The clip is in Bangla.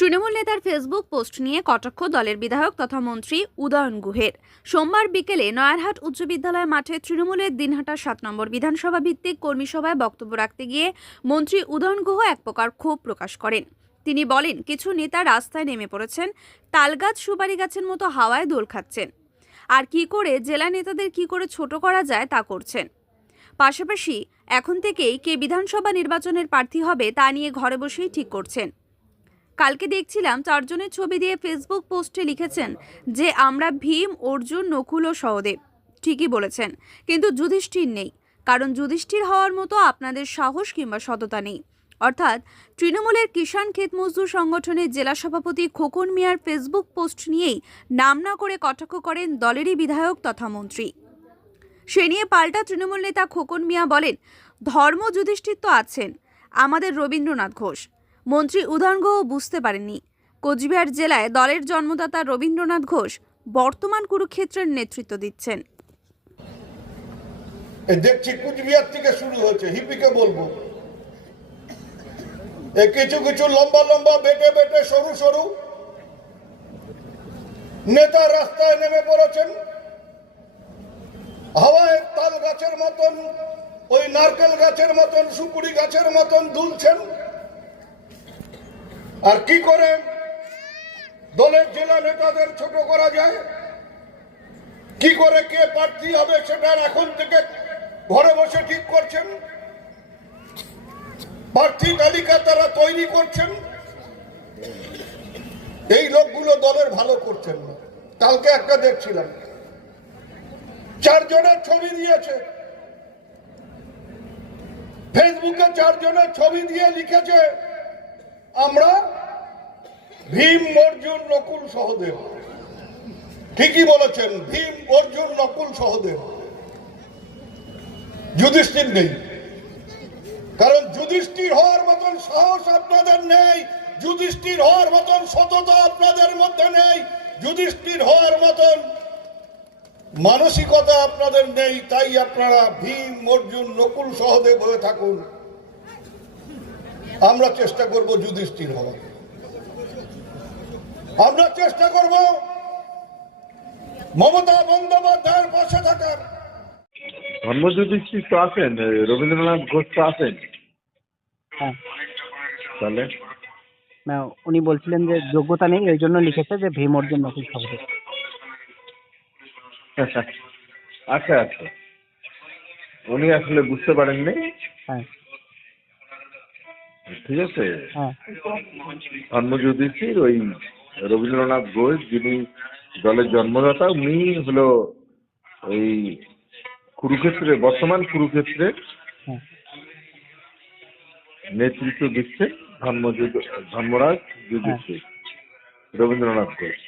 তৃণমূল নেতার ফেসবুক পোস্ট নিয়ে কটাক্ষ দলের বিধায়ক তথা মন্ত্রী উদয়ন গুহের। সোমবার বিকেলে নয়ারহাট উচ্চ বিদ্যালয় মাঠে তৃণমূলের দিনহাটা সাত নম্বর বিধানসভা ভিত্তিক কর্মী সভায় বক্তব্য রাখতে গিয়ে মন্ত্রী উদয়ন গুহ এক প্রকার ক্ষোভ প্রকাশ করেন। তিনি বলেন, কিছু নেতা রাস্তায় নেমে পড়েছেন, তালগাছ সুপারি গাছের মতো হাওয়ায় দোল খাচ্ছেন। আর কি করে, জেলা নেতাদের কি করে ছোট করা যায় তা করছেন। পাশাপাশি এখন থেকেই কে বিধানসভা নির্বাচনের প্রার্থী হবে তা নিয়ে ঘরে বসেই ঠিক করছেন। কালকে দেখছিলাম চারজনের ছবি দিয়ে ফেসবুক পোস্টে লিখেছেন যে, আমরা ভীম, অর্জুন, নকুল ও সহদেব। ঠিকই বলেছেন। কিন্তু যুধিষ্ঠির নেই। কারণ যুধিষ্ঠির হওয়ার মতো আপনাদের সাহস কিংবা সততা নেই। অর্থাৎ তৃণমূলের কিষাণ ক্ষেত মজদুর সংগঠনের জেলা সভাপতি খোকন মিয়ার ফেসবুক পোস্ট নিয়েই নাম না করে কটাক্ষ করেন দলেরই বিধায়ক তথা মন্ত্রী। সে নিয়ে পাল্টা তৃণমূল নেতা খোকন মিয়া বলেন, ধর্ম যুধিষ্ঠির তো আছেন। আমাদের রবীন্দ্রনাথ ঘোষ। মন্ত্রী উদয়নগো বুঝতে পারেননি। কোচবিহার জেলায় দলের জন্মদাতা রবীন্দ্রনাথ ঘোষ বর্তমান কুরুক্ষেত্রের নেতৃত্ব দিচ্ছেন। দেখছি কুচবিহার থেকে শুরু হয়েছে, হিপিকে বলব। কিছু কিছু লম্বা লম্বা বেটে বেটে সরু সরু নেতা রাস্তায় নেমে পড়েছেন। হাওয়ায় তাল গাছের মতন, ওই নারকেল গাছের মতন, সুপুরি গাছের মতন দুলছেন। আর কি করে দলের জেলা নেতাদের ছোট করা যায়? কি করে কে প্রার্থী হবে সেটা এখন থেকে ঘরে বসে ঠিক করছেন? প্রার্থী তালিকা তারা তৈরি করছেন? এই লোকগুলো দলের ভালো করছেন না। কালকে একটা দেখছিলাম। চারজনের ছবি দিয়েছে। ফেসবুকে চারজনের ছবি দিয়ে লিখেছে আমরা ভীম, অর্জুন, নকুল সহদেব। ঠিকই বলেছেন, ভীম, অর্জুন, নকুল সহদেব। যুধিষ্ঠির নেই। কারণ যুধিষ্ঠির হওয়ার মতন সাহস আপনাদের নেই, যুধিষ্ঠির হওয়ার মতন সততা আপনাদের মধ্যে নেই, যুধিষ্ঠির হওয়ার মতন মানসিকতা আপনাদের নেই, তাই আপনারা ভীম, অর্জুন, নকুল সহদেব হয়ে থাকুন। আমরা চেষ্টা করব যুধিষ্ঠির হওয়ার। আমরা চেষ্টা করব মমতা বন্দ্যোপাধ্যায়ের পাশে থাকার। ধর্মযুধিষ্ঠির তো আছেন রবীন্দ্রনাথ ঘোষ তো আছেন। হ্যাঁ। তাহলে? না উনি বলছিলেন যে যোগ্যতা নেই ওই জন্য লিখেছে যে ভীম অর্জুন নকুল সহদেব আচ্ছা আচ্ছা। উনি আসলে বুঝতে পারেননি। হ্যাঁ। ঠিক আছে? হ্যাঁ। ধর্মযুধিষ্ঠির ওই রবীন্দ্রনাথ ঘোষ যিনি দলের জন্মদাতা উনি হলো ওই কুরুক্ষেত্রে বর্তমান কুরুক্ষেত্রে হ্যাঁ। নেতৃত্ব দিচ্ছে ধর্মরাজ যুধিষ্ঠির রবীন্দ্রনাথ ঘোষ।